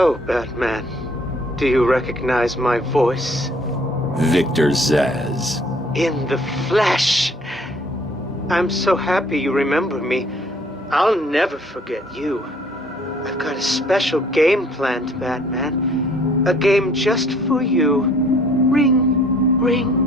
Hello, Batman. Do you recognize my voice? Victor Zsasz. In the flesh! I'm so happy you remember me. I'll never forget you. I've got a special game planned, Batman. A game just for you. Ring, ring.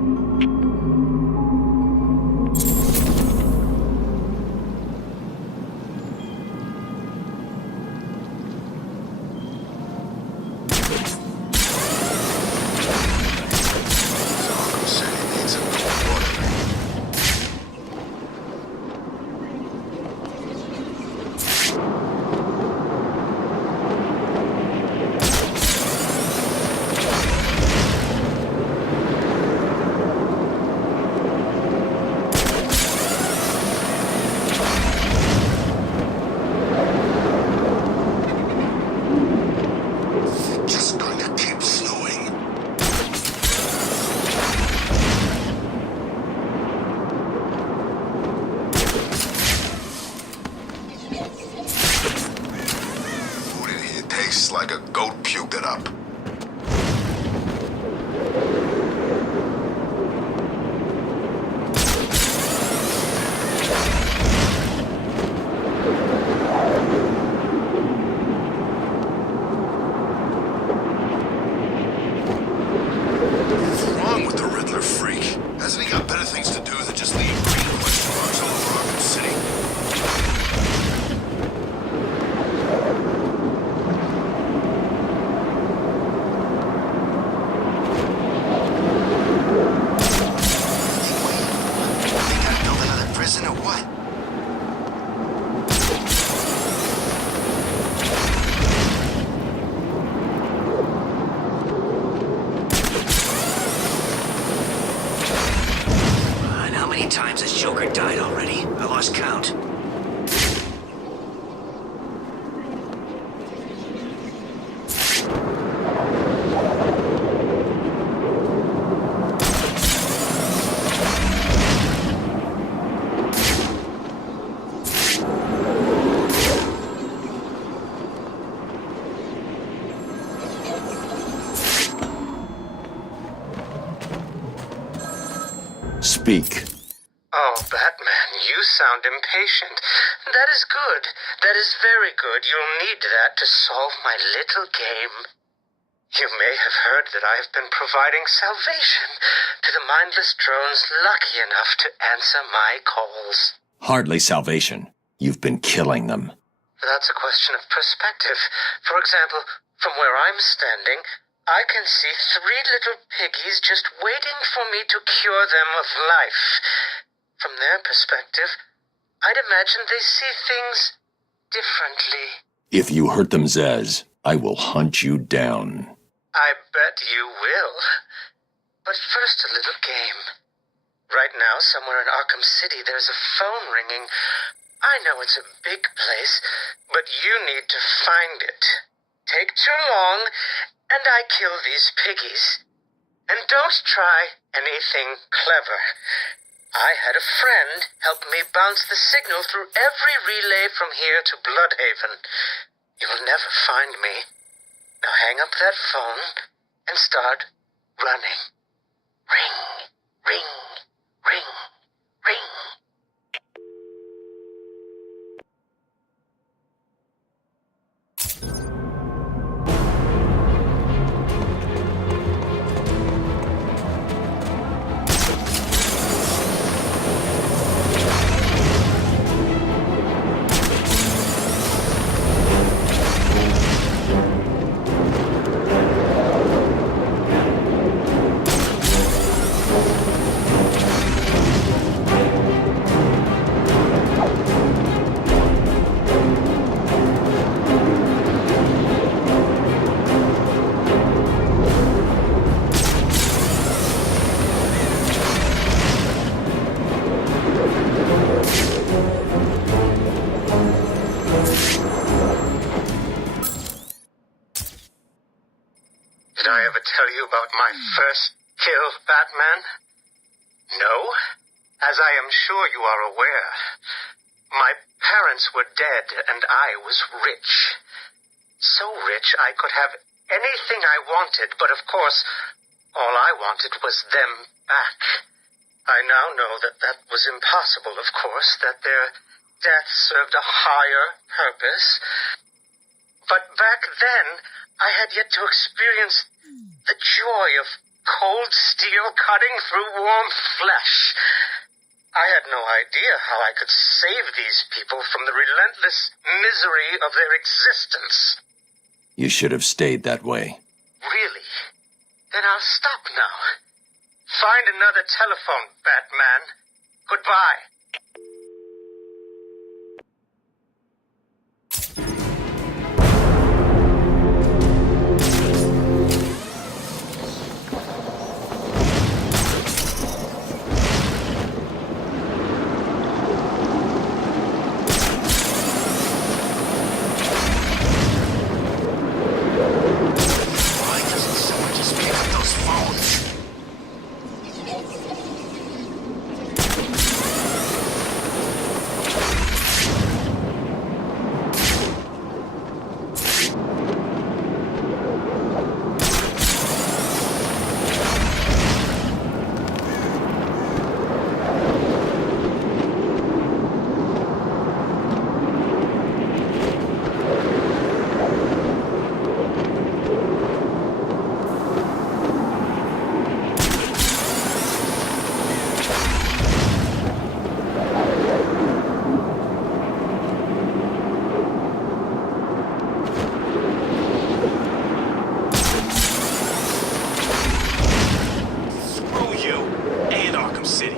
Like a goat puked it up. What's wrong with the Riddler freak? Hasn't he got better things to do than just leave green question marks all over Arkham City? Times this Joker died already. I lost count. Speak. Oh, Batman, you sound impatient. That is good. That is very good. You'll need that to solve my little game. You may have heard that I have been providing salvation to the mindless drones lucky enough to answer my calls. Hardly salvation. You've been killing them. That's a question of perspective. For example, from where I'm standing, I can see 3 little piggies just waiting for me to cure them of life. From their perspective, I'd imagine they see things differently. If you hurt them, Zsasz, I will hunt you down. I bet you will. But first, a little game. Right now, somewhere in Arkham City, there's a phone ringing. I know it's a big place, but you need to find it. Take too long, and I kill these piggies. And don't try anything clever. I had a friend help me bounce the signal through every relay from here to Bloodhaven. You'll never find me. Now hang up that phone and start running. Ring, ring, ring, ring. Did I ever tell you about my first kill, Batman? No? As I am sure you are aware, my parents were dead and I was rich. So rich I could have anything I wanted, but of course, all I wanted was them back. I now know that that was impossible, of course, that their death served a higher purpose. But back then, I had yet to experience the joy of cold steel cutting through warm flesh. I had no idea how I could save these people from the relentless misery of their existence. You should have stayed that way. Really? Then I'll stop now. Find another telephone, Batman. Goodbye. Arkham City.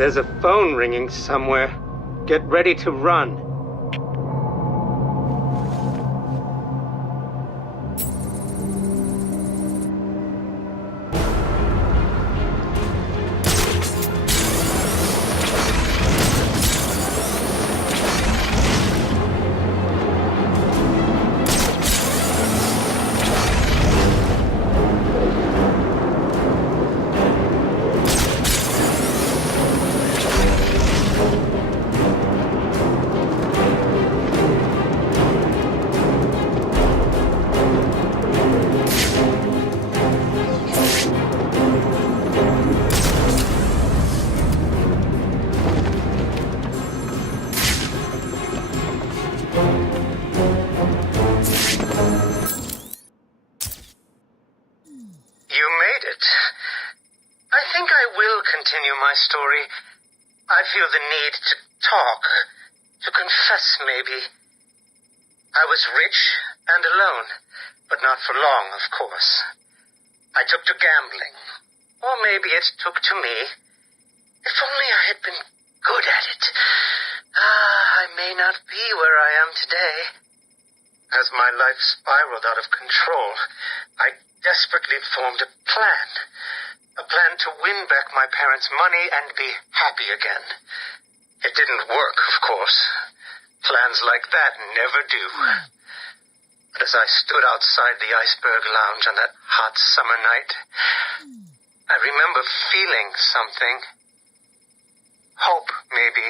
There's a phone ringing somewhere. Get ready to run. Continue my story. I feel the need to talk, to confess maybe. I was rich and alone, but not for long, of course. I took to gambling, or maybe it took to me. If only I had been good at it. I may not be where I am today. As my life spiraled out of control, I desperately formed a plan. A plan to win back my parents' money and be happy again. It didn't work, of course. Plans like that never do. But as I stood outside the Iceberg Lounge on that hot summer night, I remember feeling something. Hope, maybe.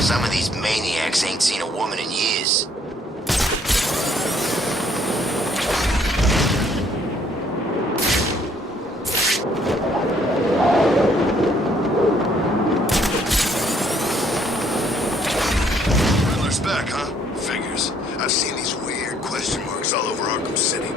Some of these maniacs ain't seen a woman in years. Riddler's back, huh? Figures. I've seen these weird question marks all over Arkham City.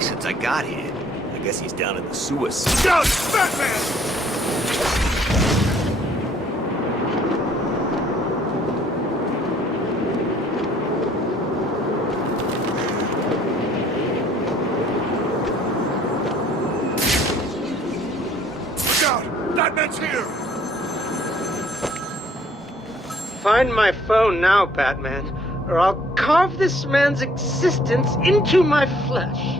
Since I got here. I guess he's down in the sewers. Down, Batman! Look out! Batman's here! Find my phone now, Batman, or I'll carve this man's existence into my flesh.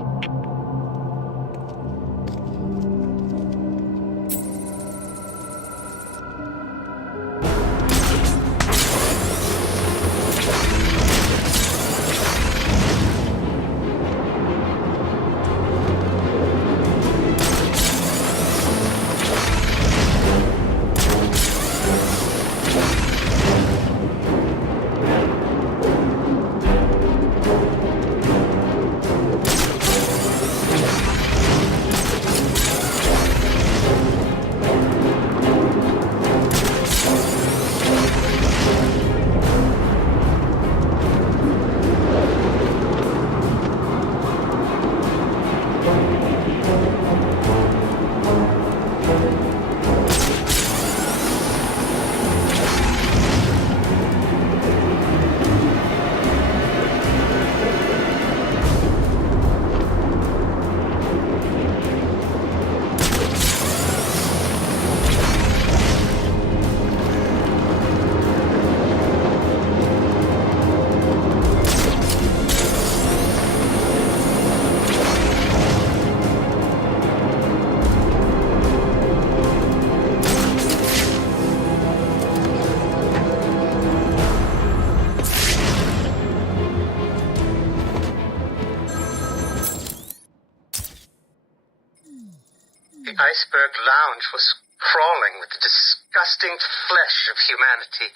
The iceberg lounge was crawling with the disgusting flesh of humanity.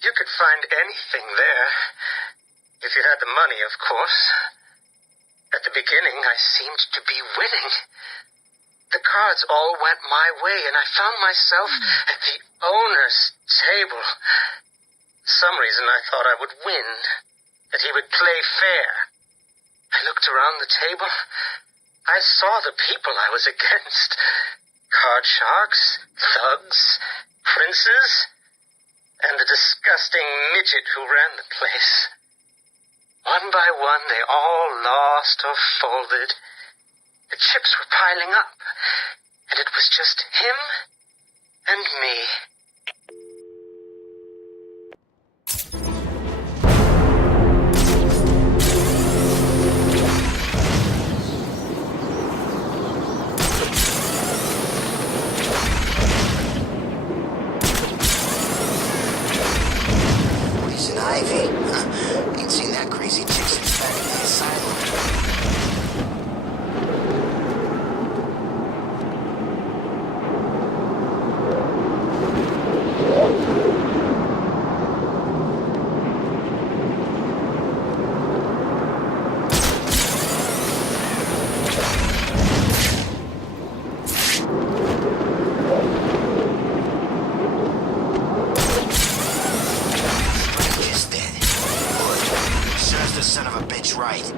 You could find anything there. If you had the money, of course. At the beginning, I seemed to be winning. The cards all went my way, and I found myself at the owner's table. For some reason, I thought I would win, that he would play fair. I looked around the table. I saw the people I was against. Card sharks, thugs, princes, and the disgusting midget who ran the place. One by one, they all lost or folded. The chips were piling up, and it was just him and me. Poison ivy? Huh. Ain't seen that crazy chick since back in the asylum. Just dead. Good. Serves the son of a bitch right.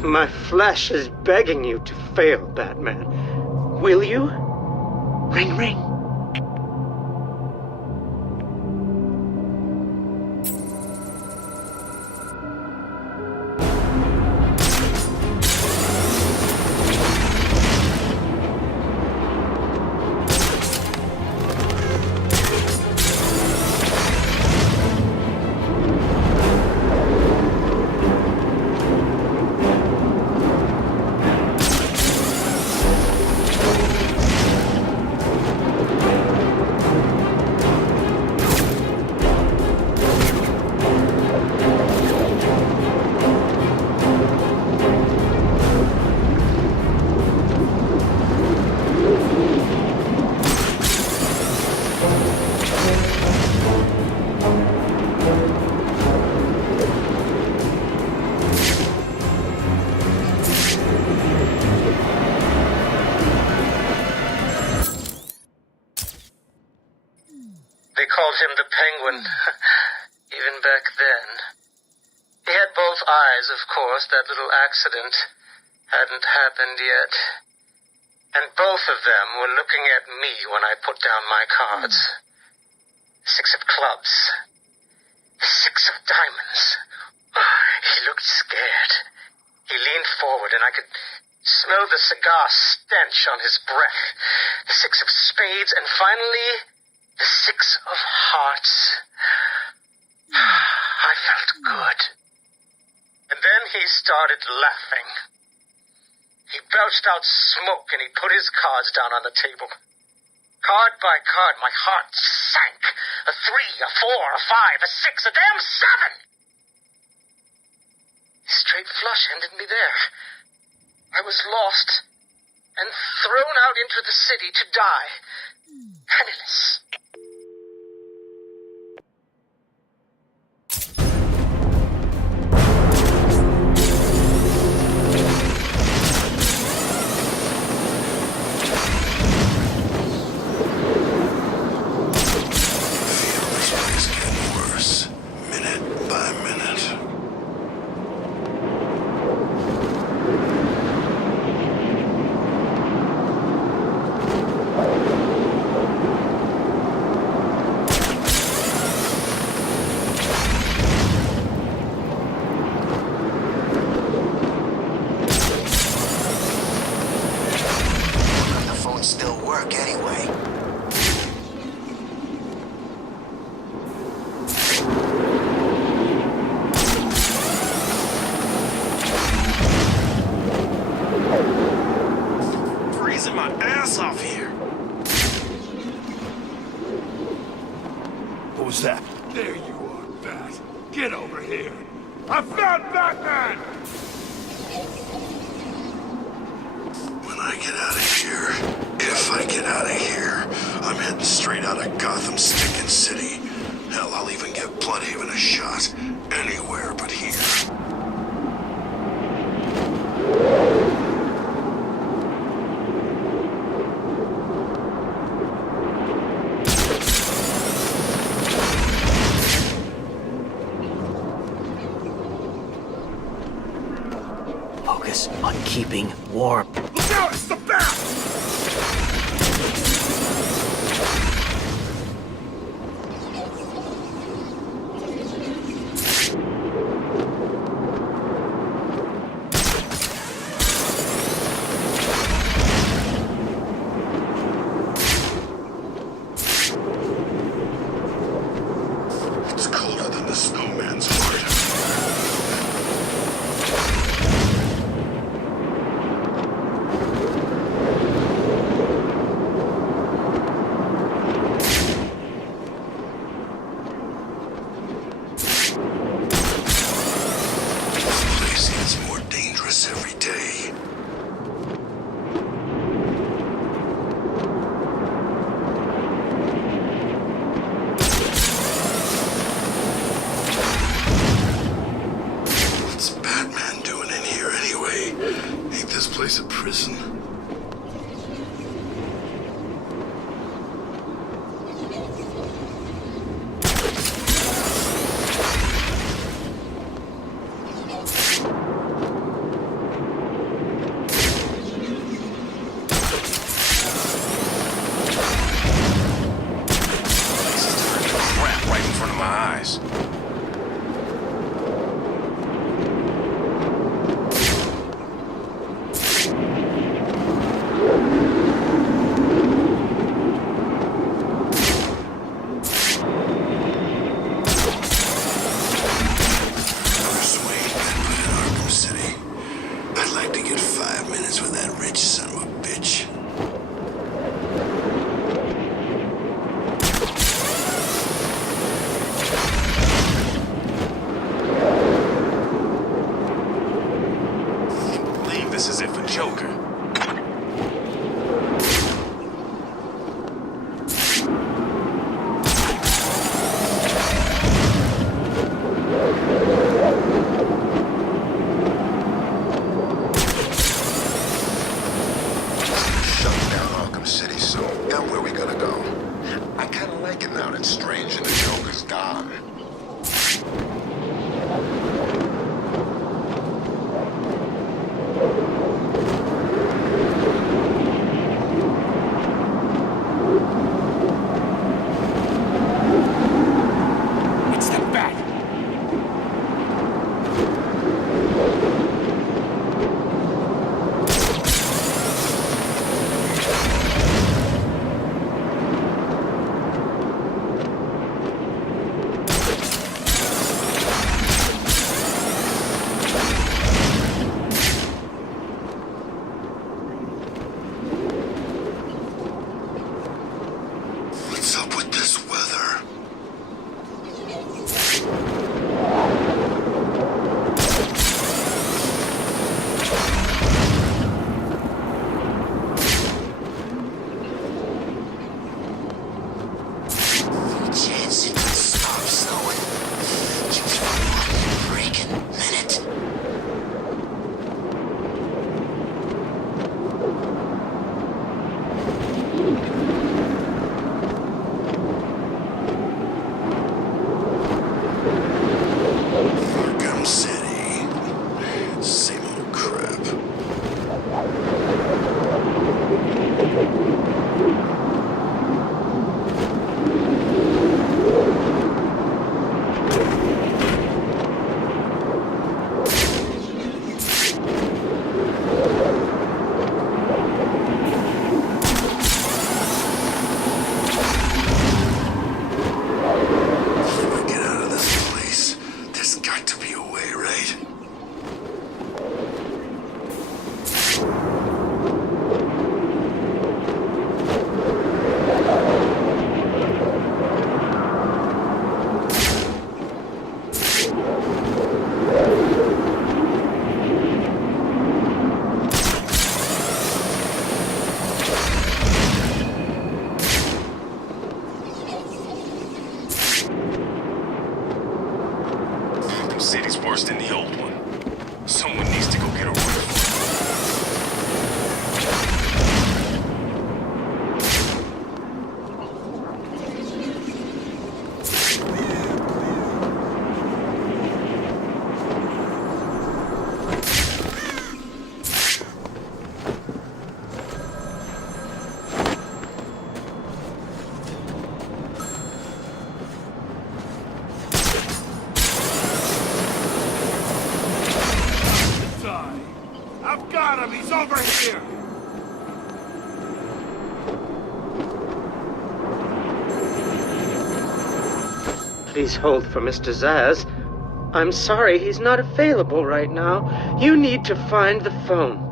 My flesh is begging you to fail, Batman. Will you? Ring, ring. They called him the Penguin, even back then. He had both eyes, of course. That little accident hadn't happened yet. And both of them were looking at me when I put down my cards. 6 of clubs. 6 of diamonds. He looked scared. He leaned forward, and I could smell the cigar stench on his breath. The 6 of spades, and finally, the 6 of hearts. I felt good. And then he started laughing. He belched out smoke, and he put his cards down on the table. Card by card, my heart sank. A 3, a 4, a 5, a 6, a damn 7! Straight flush ended me there. I was lost and thrown out into the city to die, penniless. This place getting worse, minute by minute. it'll work anyway. Freezing my ass off here. What was that? There you are, Bat. Get over here. I found Batman! When I get out of here, if I get out of here, I'm heading straight out of Gotham Stinking City. Hell, I'll even give Bloodhaven a shot. Anywhere but here. Focus on keeping warm. Look out! It's the Bat! It's colder than the snowman's heart. This place gets more dangerous every day. What's Batman doing in here anyway? Ain't this place a prison? This is turning to crap right in front of my eyes. Bruce Wayne been in Arkham City. I'd like to get 5 minutes with that rich son of a bitch. Can't believe this is it for Joker. Shut down Arkham City soon. And where we gonna go? I kinda like it now that Strange and the Joker's gone. It's the Bat! What's up with this weather? Chance it could stop snowing. Just for one freaking minute. Arkham City. Same old crap. city's worse than the old one. Someone needs to go get a rifle. I've got him! He's over here! Please hold for Mr. Zsasz. I'm sorry, he's not available right now. You need to find the phone.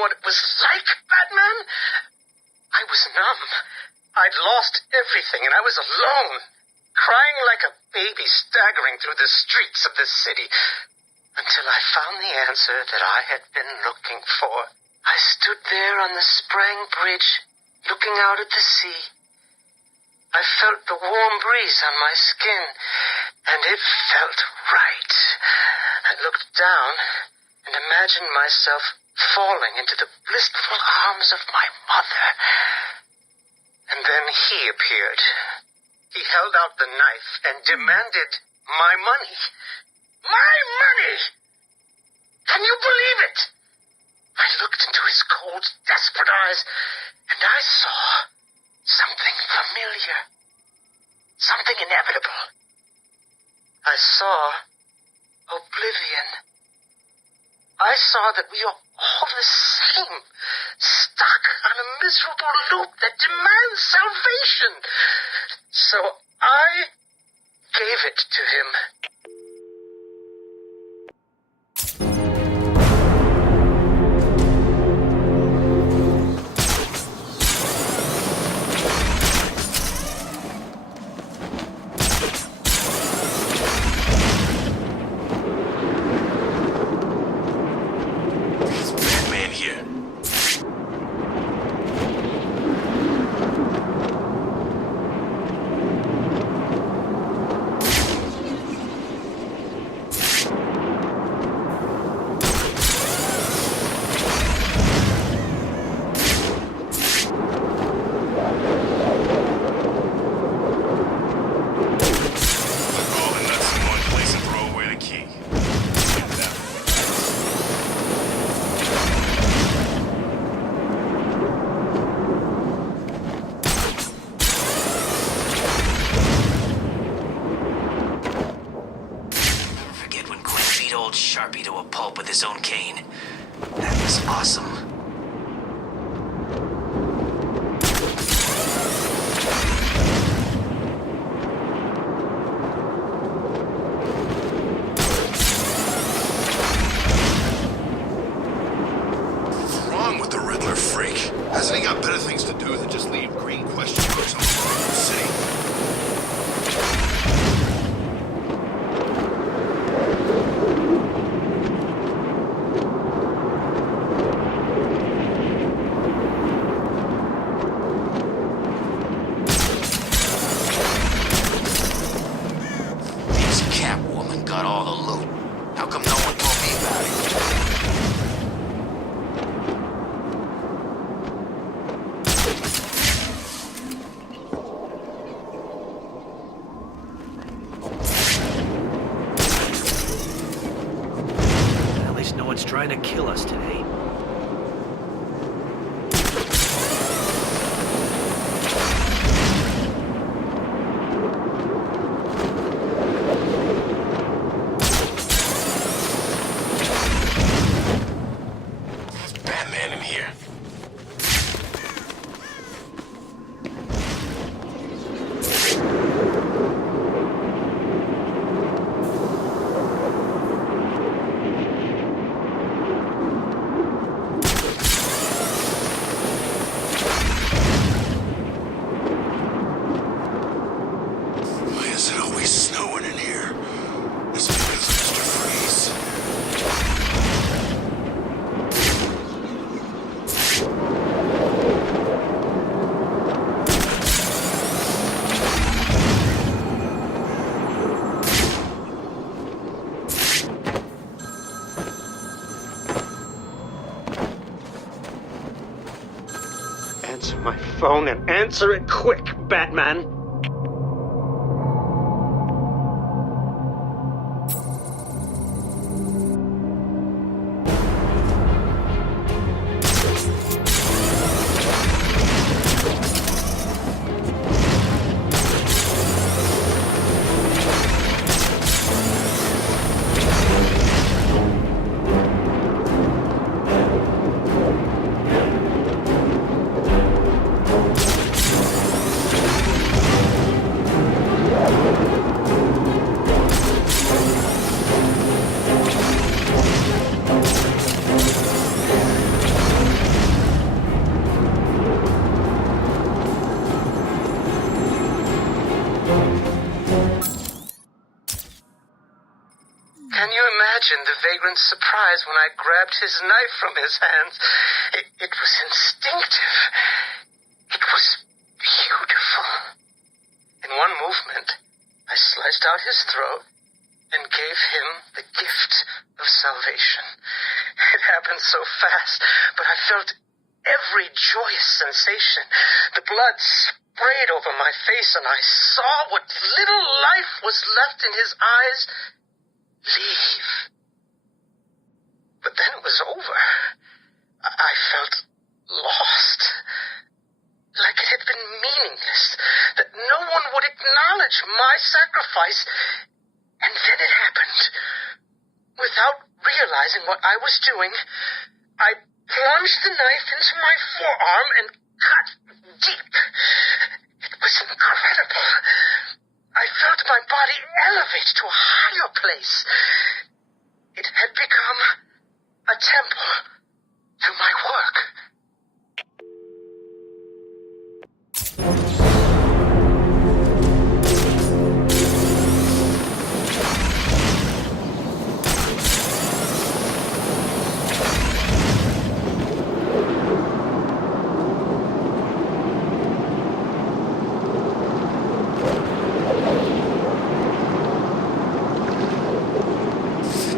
What it was like, Batman? I was numb. I'd lost everything and I was alone, crying like a baby staggering through the streets of the city, until I found the answer that I had been looking for. I stood there on the Sprang Bridge, looking out at the sea. I felt the warm breeze on my skin, and it felt right. I looked down and imagined myself falling into the blissful arms of my mother. And then he appeared. He held out the knife and demanded my money. My money! Can you believe it? I looked into his cold, desperate eyes, and I saw something familiar. Something inevitable. I saw oblivion. I saw that we are all the same, stuck on a miserable loop that demands salvation. So I gave it to him. Sharpie to a pulp with his own cane. That was awesome. What's wrong with the Riddler freak? Hasn't he got better things to do than just leave green question marks on the Arkham City? trying to kill us today. Batman in here. Why is it always snowing in here? Is it because of Mr. Freeze? Answer my phone and answer it quick, Batman. Can you imagine the vagrant's surprise when I grabbed his knife from his hands? It was instinctive. It was beautiful. In one movement, I sliced out his throat and gave him the gift of salvation. It happened so fast, but I felt every joyous sensation. The blood sprayed over my face, and I saw what little life was left in his eyes leave. But then it was over. I felt lost. Like it had been meaningless. That no one would acknowledge my sacrifice. And then it happened. Without realizing what I was doing, I plunged the knife into my forearm and cut deep. It was incredible. I felt my body elevate to a higher place. It had become a temple to my work.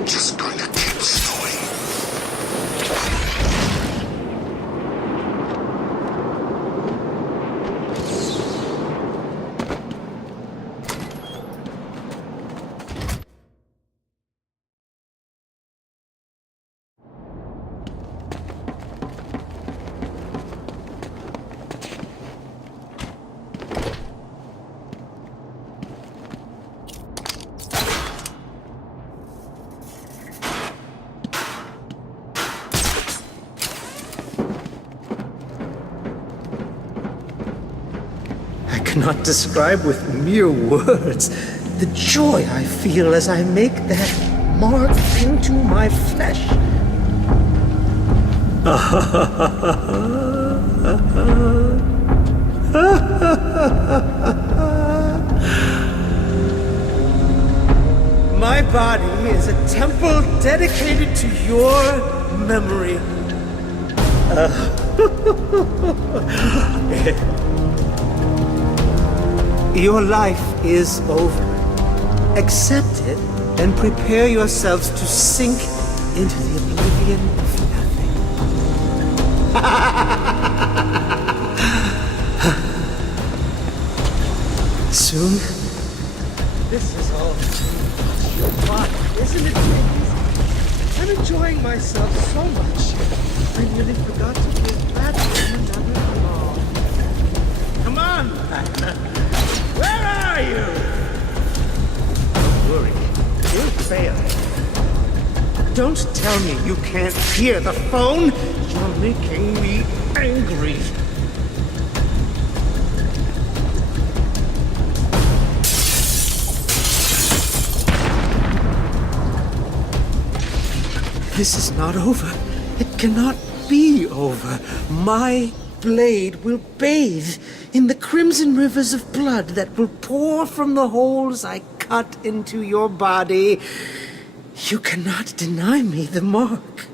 Just going to keep snowing. I cannot describe with mere words the joy I feel as I make that mark into my flesh. My body is a temple dedicated to your memory. Your life is over. Accept it and prepare yourselves to sink into the oblivion of nothing. Soon, this is all your body, isn't it, James? I'm enjoying myself so much. I nearly forgot to give Batman another call. Come on, Batman. Where are you? Don't worry. You'll fail. Don't tell me you can't hear the phone. You're making me angry. This is not over. It cannot be over. My blade will bathe in the crimson rivers of blood that will pour from the holes I cut into your body. You cannot deny me the mark.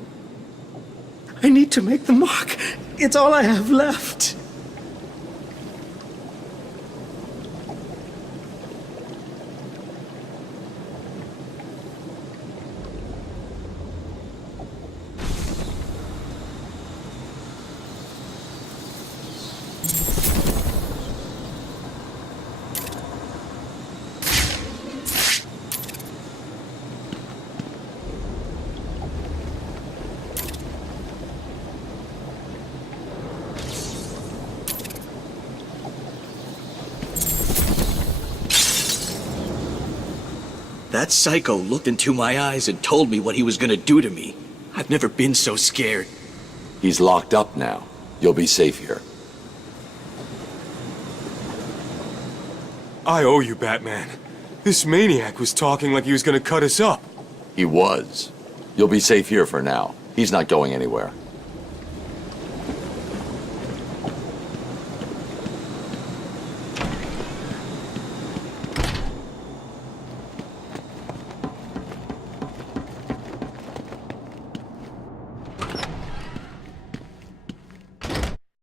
I need to make the mark. It's all I have left. That psycho looked into my eyes and told me what he was gonna do to me. I've never been so scared. He's locked up now. You'll be safe here. I owe you, Batman. This maniac was talking like he was gonna cut us up. He was. You'll be safe here for now. He's not going anywhere.